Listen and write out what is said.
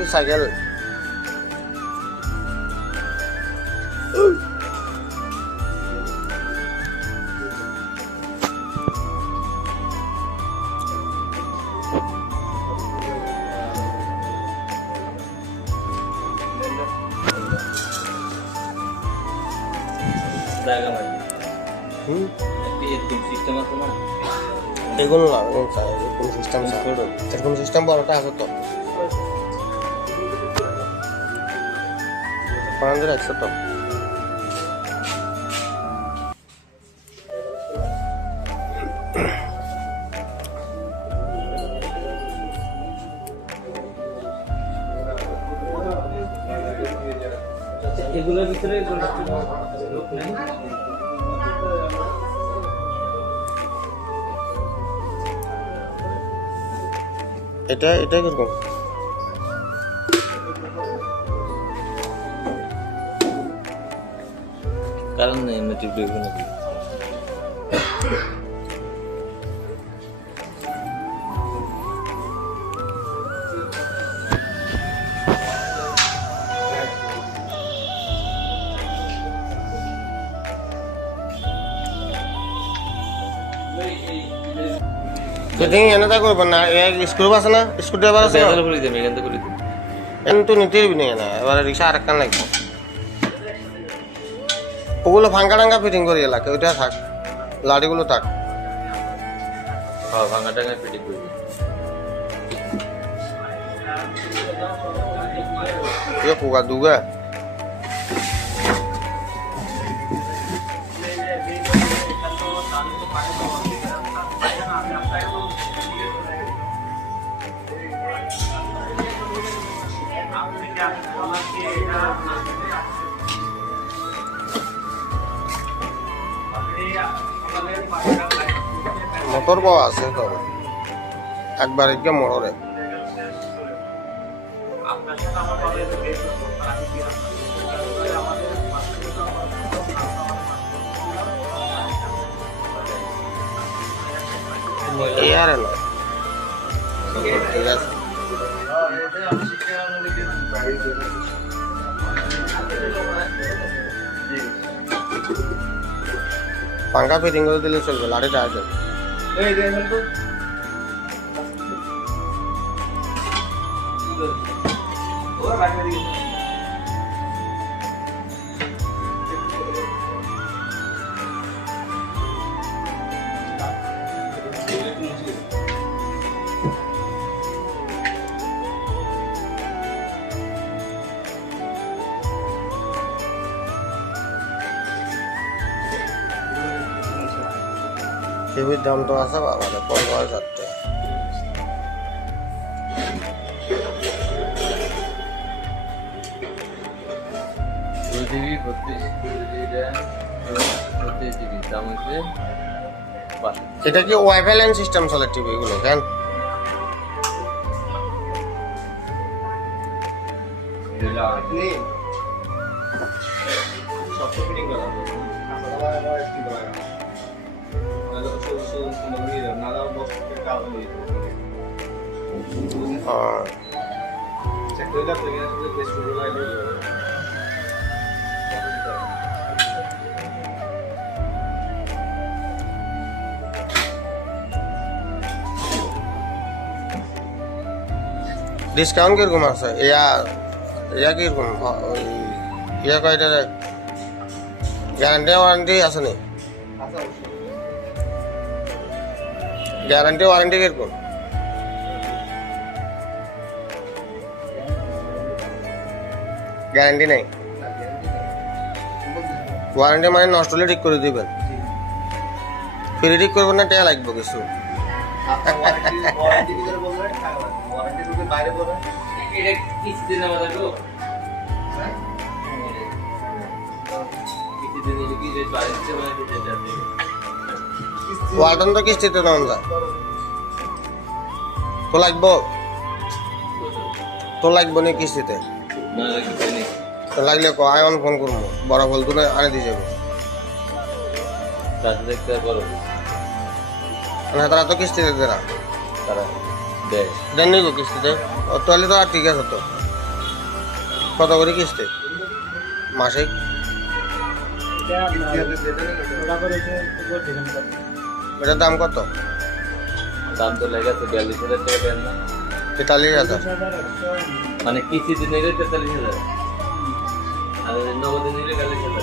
কি সাইকেল এগুলো না এরকম সিস্টেম এরকম সিস্টেম বড়টা আছে তো পাঁচ একশো তো এগুলোর ভিতরে লোক নেই এটা কিরকম কারণ নেই এমনি বিভিন্ন ফিটিং এনে করবেন না স্ক্রু আছে না স্ক্রু ড্রাইভার আছে তো নিতে পারবি না এবারে রিক্সা আর একখান লাগবে ওগুলো ভাঙ্গা টাঙ্গা ফিটিং করি এলাকা ওইটা থাক লাড়িগুলো থাক ভাঙা টাঙা ফিটিং করবি পোকা দুগা মোটর পাওয়া আছে তো একবার একবার মোটরে এয়ারে না ঠিক আছে পাঙ্খা ফিটিং করে দিলে চলবে লাড়িটা আছে টিভির দাম তো আছে বাবা 15,000 টাকা এটা কি ওয়াইফাই লাইন সিস্টেম চলে টিভি গুলো কেন ডিসকাউন্ট কিরকম আছে ইয়া কিরকম ইয়া কয়টা গ্যারান্টি ওয়ারেন্টি আছে নি গ্যারান্টি ওয়ারেন্টি কিরকম গ্যারান্টি নাই ওয়ারেন্টি মানে নষ্ট হলে ঠিক করে দিবেন ফ্রি ঠিক করবেন না টাকা লাগবে কিছু ওয়ালটন তো কিস্তিতে দেওয়া যায় তো লাগবো নি কিস্তিতে তো লাগলে আয়ন ফোন করবো বড় বল তুলে আনে দিয়ে যাবো তারা তো কিস্তিতে দেয় না দেননি গো কিস্তিতে তাহলে তো আর ঠিক আছে তো কত করে কিস্তি মাসিক? এটার দাম কত? দাম তো লেগেছে 42,000 টাকা দেন না 43,000। মানে কিস্তিতে নিলে 43,000 আর নগদে নিলে 42,000